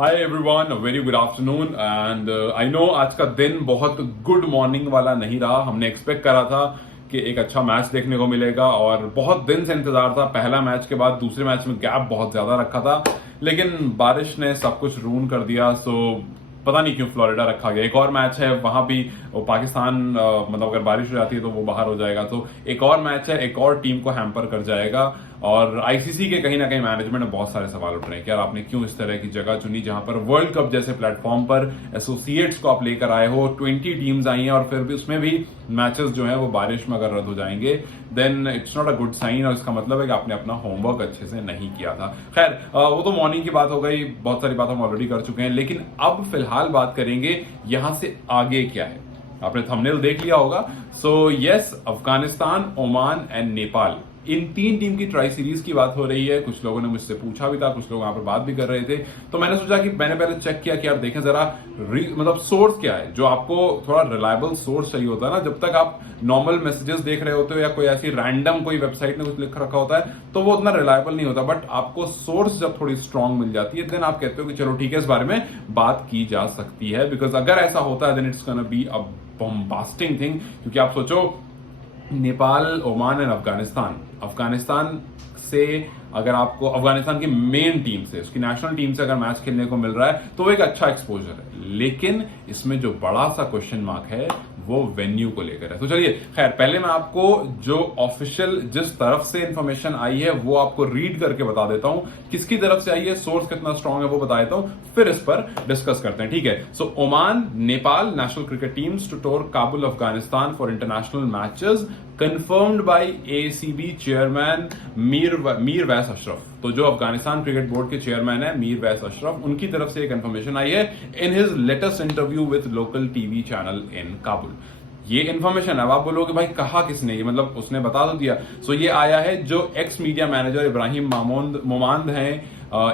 Hi everyone, very good afternoon and I know आज का दिन बहुत गुड मॉर्निंग वाला नहीं रहा। हमने एक्सपेक्ट करा था कि एक अच्छा मैच देखने को मिलेगा और बहुत दिन से इंतजार था। पहला मैच के बाद दूसरे मैच में गैप बहुत ज्यादा रखा था, लेकिन बारिश ने सब कुछ रून कर दिया। सो पता नहीं क्यों फ्लोरिडा रखा गया। एक और मैच है वहां भी पाकिस्तान, मतलब अगर बारिश हो जाती है तो वो बाहर हो जाएगा। तो एक और मैच है, एक और टीम को हैम्पर कर जाएगा। और आईसीसी के कहीं ना कहीं मैनेजमेंट में बहुत सारे सवाल उठ रहे हैं कि यार आपने क्यों इस तरह की जगह चुनी जहां पर वर्ल्ड कप जैसे प्लेटफॉर्म पर एसोसिएट्स को आप लेकर आए हो। 20 टीम्स आई हैं और फिर भी उसमें भी मैचेस जो है वो बारिश में अगर रद्द हो जाएंगे then it's not a good sign. और इसका मतलब है कि आपने अपना होमवर्क अच्छे से नहीं किया था। खैर वो तो मॉर्निंग की बात हो गई, बहुत सारी बात हम ऑलरेडी कर चुके हैं। लेकिन अब फिलहाल बात करेंगे यहां से आगे क्या है। आपने थंबनेल देख लिया होगा। So yes, Afghanistan, Oman and Nepal, इन तीन टीम की ट्राई सीरीज की बात हो रही है। कुछ लोगों ने मुझसे पूछा भी था, कुछ लोग यहाँ पर बात भी कर रहे थे। तो मैंने सोचा कि मैंने पहले चेक किया कि यार देखें जरा मतलब सोर्स क्या है। जो आपको थोड़ा रिलायबल सोर्स चाहिए होता है ना, जब तक आप नॉर्मल मैसेजेस देख रहे होते हो या कोई ऐसी रैंडम कोई वेबसाइट ने कुछ लिख रखा होता है तो वो उतना रिलायबल नहीं होता। बट आपको सोर्स जब थोड़ी स्ट्रांग मिल जाती है देन आप कहते हो कि चलो ठीक है, इस बारे में बात की जा सकती है। बिकॉज अगर ऐसा होता है then it's gonna be a bombasting thing. क्योंकि आप सोचो, नेपाल, ओमान एंड अफगानिस्तान से अगर आपको अफगानिस्तान की मेन टीम से, उसकी नेशनल टीम से अगर मैच खेलने को मिल रहा है तो वो एक अच्छा एक्सपोजर है। लेकिन इसमें जो बड़ा सा क्वेश्चन मार्क है वो वेन्यू को लेकर है। तो चलिए, खैर पहले मैं आपको जो ऑफिशियल जिस तरफ से इंफॉर्मेशन आई है वो आपको रीड करके बता देता हूं। किसकी तरफ से आई है, सोर्स कितना स्ट्रांग है वो बता देता हूं, फिर इस पर डिस्कस करते हैं। ठीक है। So Oman, Nepal national cricket teams to tour Kabul, Afghanistan for international matches, confirmed by ACB chairman Mir Wais Ashraf. तो जो अफगानिस्तान क्रिकेट बोर्ड के चेयरमैन है मीर वैस अशरफ, उनकी तरफ से एक इन्फॉर्मेशन आई है in his latest interview with local TV channel in Kabul. ये इन्फॉर्मेशन है। अब आप बोलोगे भाई कहा किसने, ये मतलब उसने बता तो दिया। सो ये आया है जो एक्स मीडिया मैनेजर इब्राहिम मोमांद हैं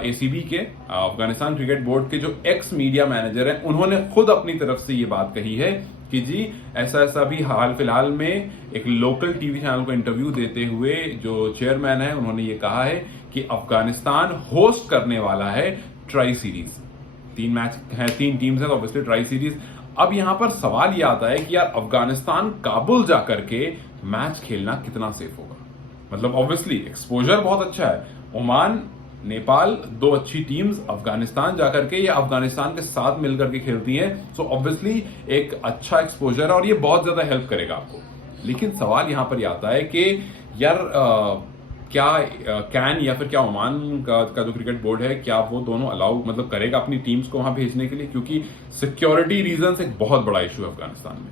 एसीबी के, अफगानिस्तान क्रिकेट बोर्ड के जो एक्स मीडिया मैनेजर हैं, उन्होंने खुद अपनी तरफ से ये बात कही है कि जी ऐसा ऐसा भी हाल फिलहाल में एक लोकल टीवी चैनल को इंटरव्यू देते हुए जो चेयरमैन है उन्होंने ये कहा है कि अफगानिस्तान होस्ट करने वाला है ट्राई सीरीज। 3 मैच है, 3 टीम्स है तो ऑब्वियसली ट्राई सीरीज। अब यहां पर सवाल यह आता है कि यार अफगानिस्तान काबुल जाकर के मैच खेलना कितना सेफ होगा। मतलब ऑब्वियसली एक्सपोजर बहुत अच्छा है। ओमान, नेपाल, 2 अच्छी टीम्स, अफगानिस्तान जाकर के या अफगानिस्तान के साथ मिलकर के खेलती हैं। सो ऑब्वियसली एक अच्छा एक्सपोजर है और ये बहुत ज्यादा हेल्प करेगा आपको। लेकिन सवाल यहां पर यह आता है कि यार क्या कैन या फिर क्या ओमान का जो क्रिकेट बोर्ड है क्या वो दोनों अलाउ मतलब करेगा अपनी टीम्स को वहां भेजने के लिए, क्योंकि सिक्योरिटी रीजन एक बहुत बड़ा इशू है अफगानिस्तान में।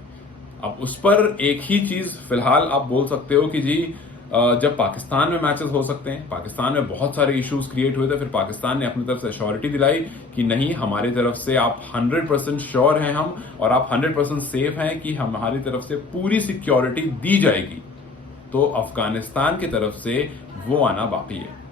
अब उस पर एक ही चीज फिलहाल आप बोल सकते हो कि जी जब पाकिस्तान में मैचेस हो सकते हैं, पाकिस्तान में बहुत सारे इश्यूज क्रिएट हुए थे, फिर पाकिस्तान ने अपनी तरफ से श्योरिटी दिलाई कि नहीं हमारी तरफ से आप 100% श्योर हैं हम और आप 100% सेफ हैं कि हमारी तरफ से पूरी सिक्योरिटी दी जाएगी। तो अफगानिस्तान की तरफ से वो आना बाकी है।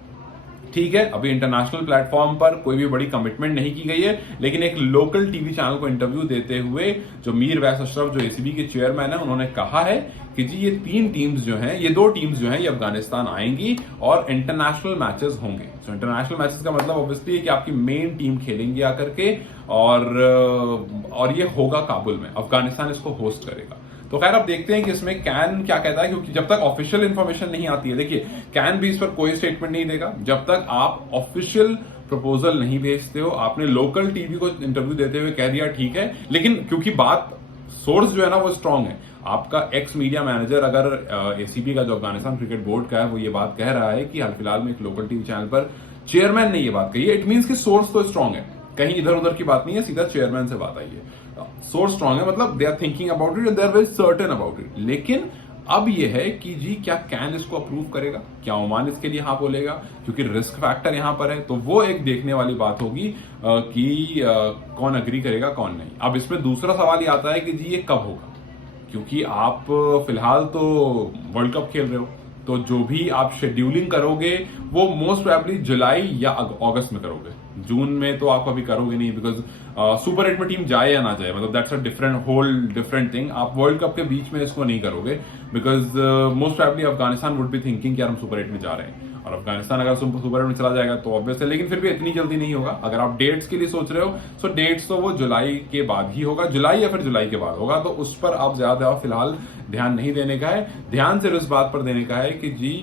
ठीक है, अभी इंटरनेशनल प्लेटफॉर्म पर कोई भी बड़ी कमिटमेंट नहीं की गई है, लेकिन एक लोकल टीवी चैनल को इंटरव्यू देते हुए जो मीर वैस अशरफ जो एसीबी के चेयरमैन है उन्होंने कहा है कि जी ये 3 टीम्स जो हैं, ये 2 टीम्स जो हैं ये अफगानिस्तान आएंगी और इंटरनेशनल मैचेस होंगे। सो इंटरनेशनल मैचेस का मतलब ऑब्वियसली है कि आपकी मेन टीम खेलेंगी आकर के और ये होगा काबुल में, अफगानिस्तान इसको होस्ट करेगा। तो खैर अब देखते हैं कि इसमें कैन क्या कहता है, क्योंकि जब तक ऑफिशियल इंफॉर्मेशन नहीं आती है, देखिए कैन भी इस पर कोई स्टेटमेंट नहीं देगा जब तक आप ऑफिशियल प्रपोजल नहीं भेजते हो। आपने लोकल टीवी को इंटरव्यू देते हुए कह दिया ठीक है, लेकिन क्योंकि बात सोर्स जो है ना वो स्ट्रांग है। आपका एक्स मीडिया मैनेजर अगर एसीबी का जो अफगानिस्तान क्रिकेट बोर्ड का है वो ये बात कह रहा है कि हाल फिलहाल में एक लोकल टीवी चैनल पर चेयरमैन ने ये बात कही है, इट मीन्स कि सोर्स तो स्ट्रांग है, कहीं इधर उधर की बात नहीं है, सीधा चेयरमैन से बात आई है। सोर्स स्ट्रांग है मतलब they are thinking about it, they are very certain about it. लेकिन अब यह है कि जी क्या कैन इसको अप्रूव करेगा, क्या ओमान इसके लिए हाँ बोलेगा, क्योंकि रिस्क फैक्टर यहां पर है। तो वो एक देखने वाली बात होगी कि कौन अग्री करेगा कौन नहीं। अब इसमें दूसरा सवाल ये आता है कि जी ये कब होगा, क्योंकि आप फिलहाल तो वर्ल्ड कप खेल रहे हो, तो जो भी आप शेड्यूलिंग करोगे वो मोस्ट प्रोबेबली जुलाई या अगस्त में करोगे। जून में तो आप कभी करोगे नहीं, बिकॉज सुपर 8 में टीम जाए या ना जाए, मतलब दैट्स अ डिफरेंट थिंग। आप वर्ल्ड कप के बीच में इसको नहीं करोगे, because most probably Afghanistan would be thinking कि यार हम सुपर 8 में जा रहे हैं, और अफगानिस्तान अगर सुपर 8 में चला जाएगा तो ऑब्वियस है, लेकिन फिर भी इतनी जल्दी नहीं होगा। अगर आप डेट्स के लिए सोच रहे हो, सो डेट्स तो वो जुलाई के बाद ही होगा, जुलाई या फिर जुलाई के बाद होगा, तो उस पर आप ज्यादा फिलहाल ध्यान नहीं देने का है। ध्यान सिर्फ इस बात पर देने का है कि जी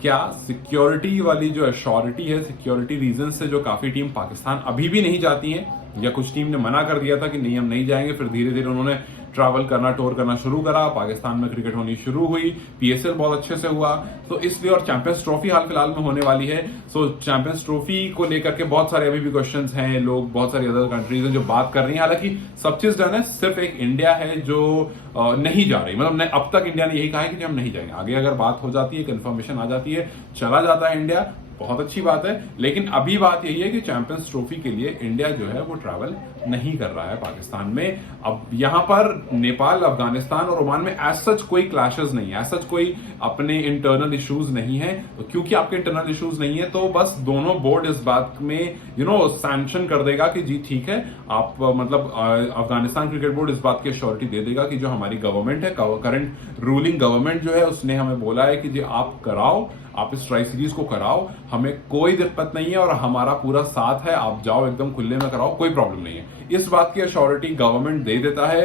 क्या सिक्योरिटी वाली जो अश्योरिटी है, सिक्योरिटी रीजन से जो काफी टीम पाकिस्तान अभी भी नहीं जाती है, या कुछ टीम ने मना कर दिया था कि नहीं हम नहीं जाएंगे, फिर धीरे धीरे उन्होंने ट्रैवल करना, टूर करना शुरू करा, पाकिस्तान में क्रिकेट होनी शुरू हुई, पीएसएल बहुत अच्छे से हुआ, तो इसलिए, और चैंपियंस ट्रॉफी हाल फिलहाल में होने वाली है, सो चैंपियंस ट्रॉफी को लेकर के बहुत सारे अभी भी क्वेश्चंस हैं, लोग बहुत सारी अदर कंट्रीज हैं जो बात कर रही हैं, हालांकि सब चीज डन है, सिर्फ एक इंडिया है जो नहीं जा रही, मतलब अब तक इंडिया ने यही कहा है कि हम नहीं जाएंगे। आगे अगर बात हो जाती है, कंफर्मेशन आ जाती है, चला जाता है इंडिया, बहुत अच्छी बात है, लेकिन अभी बात यही है कि चैंपियंस ट्रॉफी के लिए इंडिया जो है वो ट्रैवल नहीं कर रहा है पाकिस्तान में। अब यहां पर नेपाल, अफगानिस्तान और ओमान में एज सच कोई क्लैशेस नहीं है, एज सच कोई अपने इंटरनल इश्यूज नहीं है, तो क्योंकि आपके इंटरनल इश्यूज नहीं है तो बस दोनों बोर्ड इस बात में सैंक्शन कर देगा कि जी ठीक है, आप मतलब अफगानिस्तान क्रिकेट बोर्ड इस बात की श्योरिटी दे देगा कि जो हमारी गवर्नमेंट है, करंट रूलिंग गवर्नमेंट जो है, उसने हमें बोला है कि जी आप कराओ, आप इस ट्राई सीरीज को कराओ, हमें कोई दिक्कत नहीं है और हमारा पूरा साथ है, आप जाओ एकदम खुले में कराओ, कोई प्रॉब्लम नहीं है। इस बात की अश्योरिटी गवर्नमेंट दे देता है,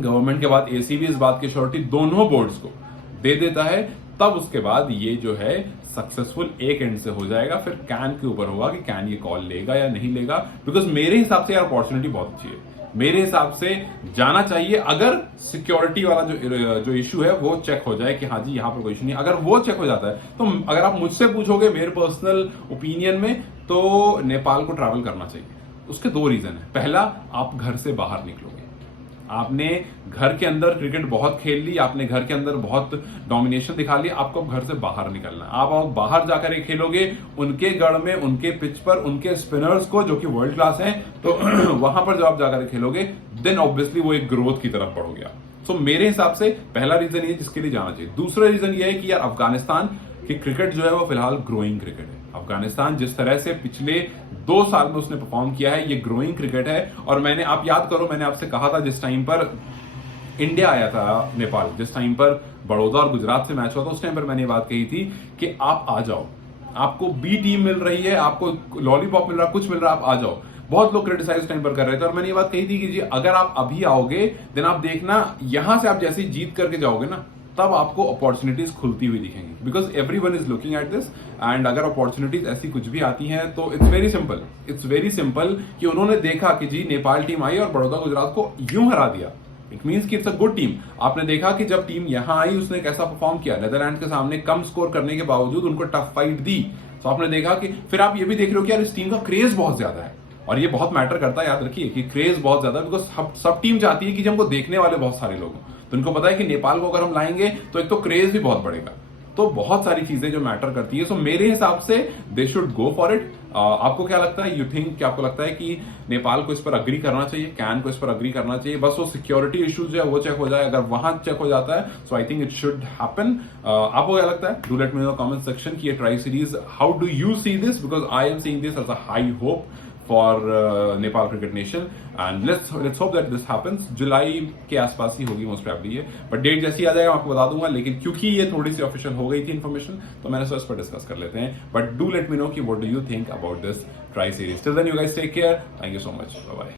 गवर्नमेंट के बाद एसीबी इस बात की अश्योरिटी दोनों बोर्ड्स को दे देता है, तब उसके बाद ये जो है सक्सेसफुल एक एंड से हो जाएगा, फिर कैन के ऊपर होगा कि कैन ये कॉल लेगा या नहीं लेगा, बिकॉज मेरे हिसाब से यार अपॉर्चुनिटी बहुत अच्छी है, मेरे हिसाब से जाना चाहिए, अगर सिक्योरिटी वाला जो इशू है वो चेक हो जाए कि हाँ जी यहाँ पर कोई इशू नहीं, अगर वो चेक हो जाता है तो अगर आप मुझसे पूछोगे मेरे पर्सनल ओपिनियन में, तो नेपाल को ट्रैवल करना चाहिए। उसके दो रीजन है, पहला, आप घर से बाहर निकलोगे, आपने घर के अंदर क्रिकेट बहुत खेल ली, आपने घर के अंदर बहुत डोमिनेशन दिखा ली, आपको घर से बाहर निकलना है, आप बाहर जाकर के खेलोगे उनके गढ़ में, उनके पिच पर, उनके स्पिनर्स को जो कि वर्ल्ड क्लास हैं, तो वहां पर जब आप जाकर खेलोगे देन ऑब्वियसली वो एक ग्रोथ की तरफ बढ़ोगे आप। सो मेरे हिसाब से पहला रीजन ये जिसके लिए जाना चाहिए। दूसरा रीजन ये है कि यार अफगानिस्तान की क्रिकेट जो है वो फिलहाल ग्रोइंग क्रिकेट है। अफगानिस्तान जिस तरह से पिछले 2 साल में उसने परफॉर्म किया है, ये ग्रोइंग क्रिकेट है, और आप याद करो, मैंने आपसे कहा था जिस टाइम पर इंडिया आया था नेपाल, जिस टाइम पर बड़ौदा और गुजरात से मैच हुआ था, उस टाइम पर मैंने ये बात कही थी कि आप आ जाओ, आपको बी टीम मिल रही है, आपको लॉलीपॉप मिल रहा है, कुछ मिल रहा है, आप आ जाओ। बहुत लोग क्रिटिसाइज टाइम पर कर रहे थे, और मैंने ये बात कही थी कि जी अगर आप अभी आओगे देन आप देखना, यहां से आप जैसे ही जीत करके जाओगे ना, तब आपको अपॉर्चुनिटीज खुलती हुई दिखेंगी, because everyone is looking at this, and अगर अपॉर्चुनिटीज ऐसी कुछ भी आती हैं तो इट्स वेरी सिंपल कि उन्होंने देखा कि जी नेपाल टीम आई और बड़ौदा गुजरात को यूं हरा दिया, इट मीन्स कि इट्स अ गुड टीम। आपने देखा कि जब टीम यहां आई उसने कैसा परफॉर्म किया, नेदरलैंड के सामने कम स्कोर करने के बावजूद उनको टफ फाइट दी, तो आपने देखा कि फिर आप ये भी देख रहे हो कि यार इस टीम का क्रेज बहुत ज्यादा है, और ये बहुत मैटर करता है, याद रखिए कि क्रेज बहुत ज्यादा, बिकॉज सब टीम चाहती है कि हमको देखने वाले बहुत सारे लोग हों, तो उनको पता है कि नेपाल को अगर हम लाएंगे तो एक तो क्रेज भी बहुत बढ़ेगा, तो बहुत सारी चीजें जो मैटर करती है। सो मेरे हिसाब से they should go for it. आपको क्या लगता है, यू थिंक, क्या आपको लगता है कि नेपाल को इस पर अग्री करना चाहिए, कैन को इस पर अग्री करना चाहिए, बस वो सिक्योरिटी इश्यूज जो है वो चेक हो जाए, अगर वहां चेक हो जाता है so I think it should happen. आपको क्या लगता है, do let me know comment section की ये tri series, how do you see this, because I am seeing this as a high hope for Nepal cricket nation, and let's hope that this happens। जुलाई के आसपास ही होगी most probably ये, but date जैसी आ जाएगा आपको बता दूंगा, लेकिन क्योंकि ये थोड़ी सी ऑफिशियल हो गई थी इन्फॉर्मेशन, तो मैंने सोचा इस पर डिस्कस कर लेते हैं। But do let me know कि what do you think about this tri series. Till then you guys take care, thank you so much, bye bye.